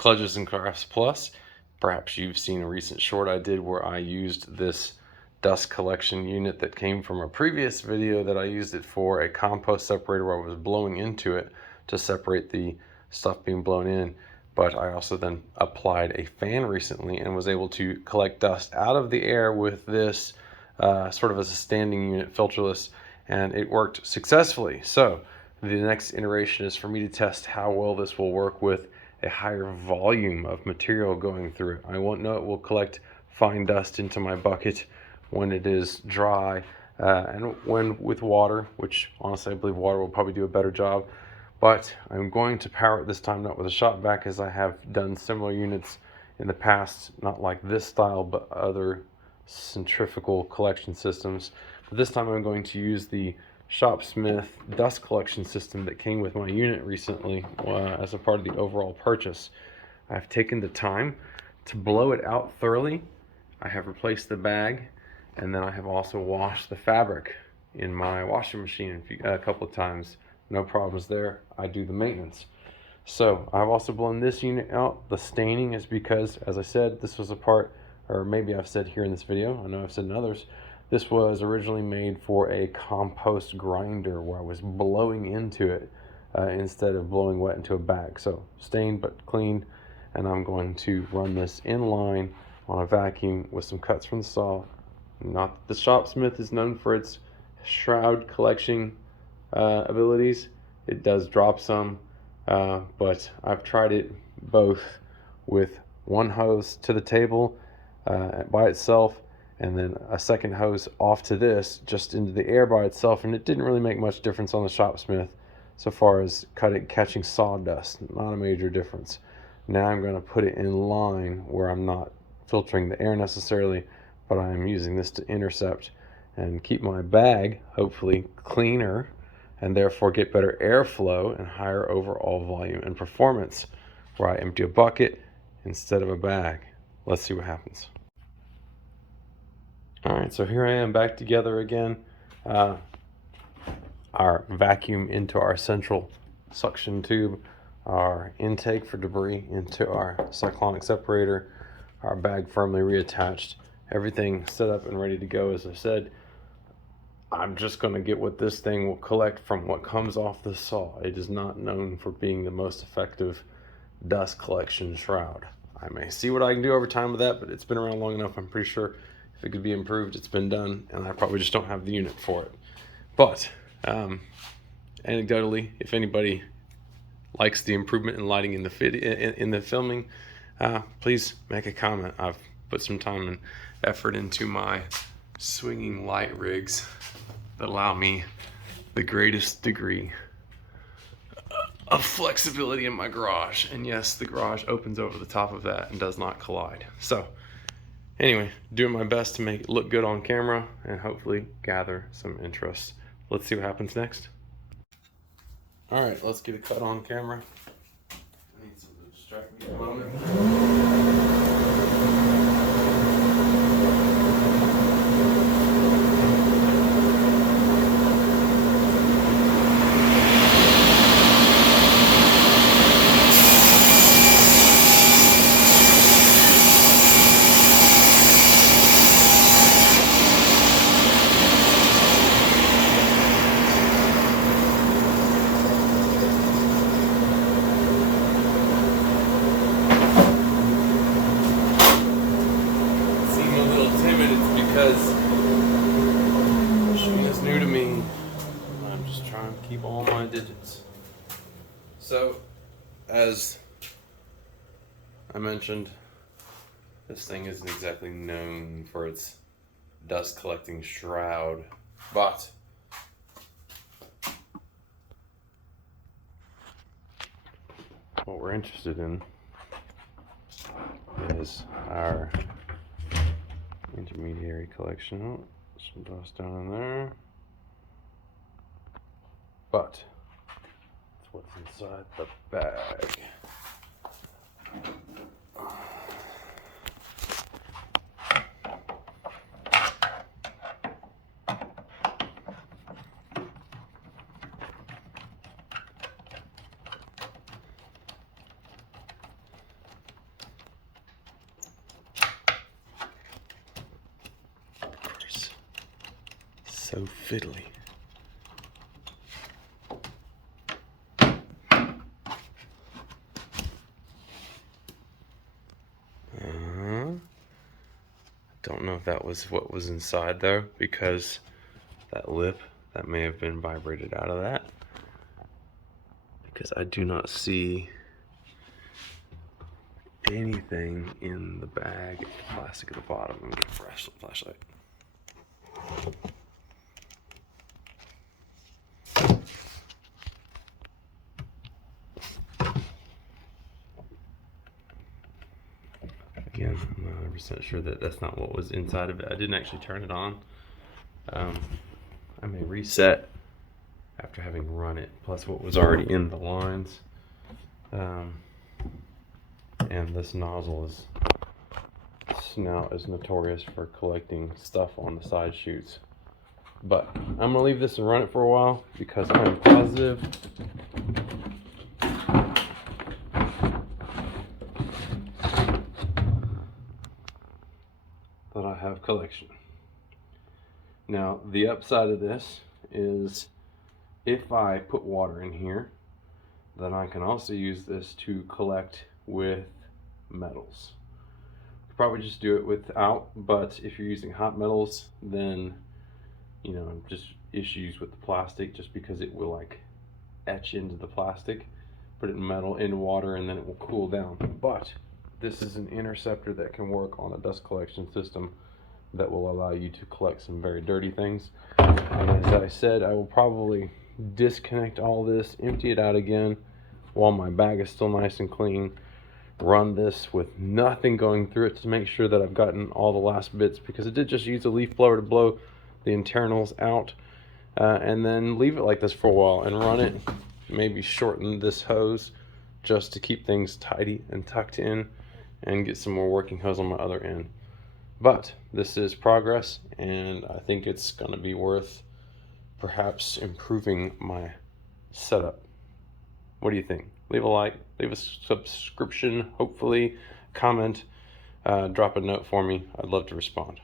Kludges and Crafts Plus. Perhaps you've seen a recent short I did where I used this dust collection unit that came from a previous video that I used it for a compost separator where I was blowing into it to separate the stuff being blown in. But I also then applied a fan recently and was able to collect dust out of the air with this sort of as a standing unit, filterless, and it worked successfully. So the next iteration is for me to test how well this will work with a higher volume of material going through it. I won't know it will collect fine dust into my bucket when it is dry and when with water, which honestly I believe water will probably do a better job. But I'm going to power it this time not with a Shop-Vac, as I have done similar units in the past, not like this style but other centrifugal collection systems. But this time I'm going to use the ShopSmith dust collection system that came with my unit recently as a part of the overall purchase. I've taken the time to blow it out thoroughly. I have replaced the bag, and then I have also washed the fabric in my washing machine a couple of times. No problems there. I do the maintenance. So I've also blown this unit out. The staining is because, as I said, this was a part, or maybe I've said here in this video, I know I've said in others, this was originally made for a compost grinder where I was blowing into it instead of blowing wet into a bag. So stained but clean, and I'm going to run this in line on a vacuum with some cuts from the saw. Not that the ShopSmith is known for its shroud collection abilities. It does drop some, but I've tried it both with one hose to the table by itself, and then a second hose off to this just into the air by itself, and it didn't really make much difference on the ShopSmith so far as catching sawdust. Not a major difference. Now I'm going to put it in line where I'm not filtering the air necessarily, but I am using this to intercept and keep my bag hopefully cleaner, and therefore get better airflow and higher overall volume and performance where I empty a bucket instead of a bag. Let's see what happens. Alright, so here I am back together again. Our vacuum into our central suction tube, our intake for debris into our cyclonic separator, our bag firmly reattached, everything set up and ready to go. As I said, I'm just going to get what this thing will collect from what comes off the saw. It is not known for being the most effective dust collection shroud. I may see what I can do over time with that, but it's been around long enough. I'm pretty sure if it could be improved, it's been done, and I probably just don't have the unit for it. But anecdotally, if anybody likes the improvement in lighting in the filming, please make a comment. I've put some time and effort into my swinging light rigs that allow me the greatest degree of flexibility in my garage. And yes, the garage opens over the top of that and does not collide. So anyway, doing my best to make it look good on camera and hopefully gather some interest. Let's see what happens next. All right, let's get a cut on camera. I need something to distract me a moment. Because machine is new to me. I'm just trying to keep all my digits. So, as I mentioned, this thing isn't exactly known for its dust collecting shroud, but what we're interested in is our intermediary collection. Oh, some dust down in there, but that's what's inside the bag. so fiddly. Don't know if that was what was inside though, because that lip, that may have been vibrated out of that, because I do not see anything in the bag. Plastic at the bottom. I'm gonna get a flashlight. Again, I'm not 100% sure that that's not what was inside of it. I didn't actually turn it on. I may reset after having run it, plus what was already in the lines. And this nozzle snout is notorious for collecting stuff on the side chutes. But I'm gonna leave this and run it for a while, because I'm positive that I have collection. Now, the upside of this is if I put water in here, then I can also use this to collect with metals. You could probably just do it without, but if you're using hot metals, then, you know, just issues with the plastic, just because it will like etch into the plastic. Put it in metal, in water, and then it will cool down. But this is an interceptor that can work on a dust collection system that will allow you to collect some very dirty things. And as I said, I will probably disconnect all this, empty it out again while my bag is still nice and clean, run this with nothing going through it to make sure that I've gotten all the last bits, because it did just use a leaf blower to blow the internals out, and then leave it like this for a while and run it, maybe shorten this hose just to keep things tidy and tucked in, and get some more working hose on my other end. But this is progress, and I think it's going to be worth perhaps improving my setup. What do you think? Leave a like, leave a subscription, hopefully, comment, drop a note for me. I'd love to respond.